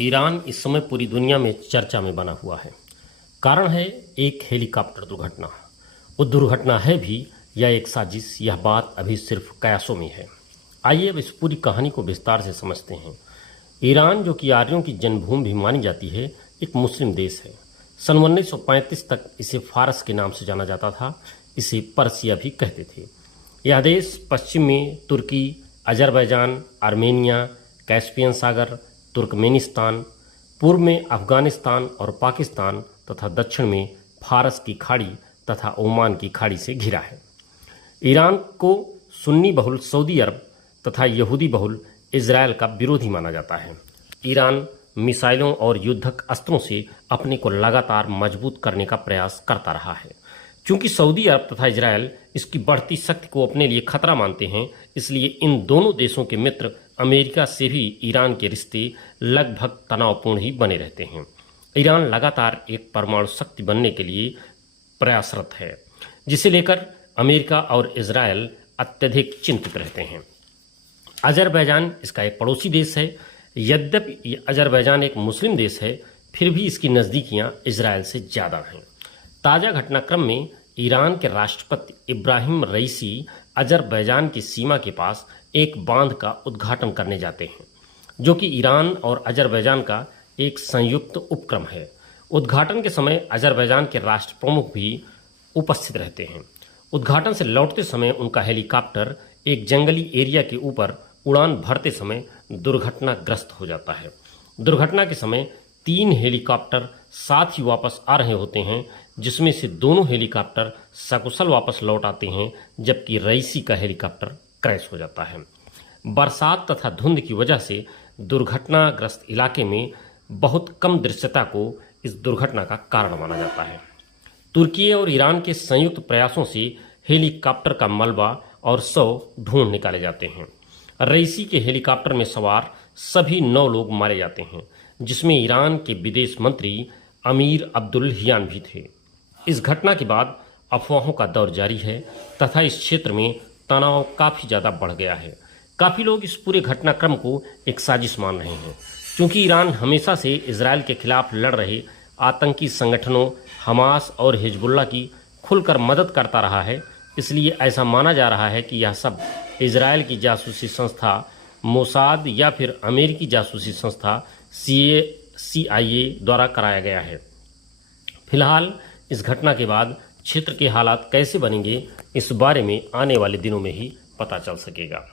Iran इस समय पूरी दुनिया में चर्चा में बना हुआ है। कारण है एक हेलीकॉप्टर दुर्घटना। वो दुर्घटना है भी या एक साजिश, यह बात अभी सिर्फ कयासों में है। आइए अब इस पूरी कहानी को विस्तार से समझते हैं। ईरान, जो कि आर्यों की जन्मभूमि भी मानी जाती है, एक मुस्लिम देश है। सन 1935 तक इसे फारस के नाम से जाना जाता था। इसे पर्सिया भी कहते थे। यह देश पश्चिम में तुर्की, अजरबैजान, आर्मेनिया, कैस्पियन सागर, तुर्कमेनिस्तान, पूर्व में अफगानिस्तान और पाकिस्तान तथा दक्षिण में फारस की खाड़ी तथा ओमान की खाड़ी से घिरा है। ईरान को सुन्नी बहुल सऊदी अरब तथा यहूदी बहुल इजरायल का विरोधी माना जाता है। ईरान मिसाइलों और युद्धक अस्त्रों से अपने को लगातार मजबूत करने का प्रयास करता रहा है। चूंकि सऊदी अरब तथा इजरायल इसकी बढ़ती शक्ति को अपने लिए खतरा मानते हैं, इसलिए इन दोनों देशों के मित्र अमेरिका से भी ईरान के रिश्ते लगभग तनावपूर्ण ही बने रहते हैं। ईरान लगातार एक परमाणु शक्ति बनने के लिए प्रयासरत है, जिसे लेकर अमेरिका और इजरायल अत्यधिक चिंतित रहते हैं। अजरबैजान इसका एक पड़ोसी देश है। यद्यपि अजरबैजान एक मुस्लिम देश है, फिर भी इसकी नज़दीकियां इजरायल से ज़्यादा हैं। ताज़ा घटनाक्रम में ईरान के राष्ट्रपति इब्राहिम रईसी अजरबैजान की सीमा के पास एक बांध का उद्घाटन करने जाते हैं, जो कि ईरान और अजरबैजान का एक संयुक्त उपक्रम है। उद्घाटन के समय अजरबैजान के राष्ट्र प्रमुख भी उपस्थित रहते हैं। उद्घाटन से लौटते समय उनका हेलीकॉप्टर एक जंगली एरिया के ऊपर उड़ान भरते समय दुर्घटनाग्रस्त हो जाता है। दुर्घटना के समय 3 हेलीकॉप्टर साथ ही वापस आ रहे होते हैं, जिसमें से दोनों हेलीकॉप्टर सकुशल वापस लौट आते हैं, जबकि रईसी का हेलीकॉप्टर क्रैश हो जाता है। बरसात तथा धुंध की वजह से दुर्घटनाग्रस्त इलाके में बहुत कम दृश्यता को इस दुर्घटना का कारण माना जाता है। तुर्की और ईरान के संयुक्त प्रयासों से हेलीकॉप्टर का मलबा और शव ढूंढ निकाले जाते हैं। रईसी के हेलीकॉप्टर में सवार सभी 9 लोग मारे जाते हैं, जिसमें ईरान के विदेश मंत्री अमीर अब्दुल्लाहियान भी थे। इस घटना के बाद अफवाहों का दौर जारी है तथा इस क्षेत्र में तनाव काफ़ी ज़्यादा बढ़ गया है। काफ़ी लोग इस पूरे घटनाक्रम को एक साजिश मान रहे हैं। क्योंकि ईरान हमेशा से इजरायल के खिलाफ लड़ रहे आतंकी संगठनों हमास और हिजबुल्लाह की खुलकर मदद करता रहा है, इसलिए ऐसा माना जा रहा है कि यह सब इजरायल की जासूसी संस्था मोसाद या फिर अमेरिकी जासूसी संस्था CIA द्वारा कराया गया है। फिलहाल इस घटना के बाद क्षेत्र के हालात कैसे बनेंगे, इस बारे में आने वाले दिनों में ही पता चल सकेगा।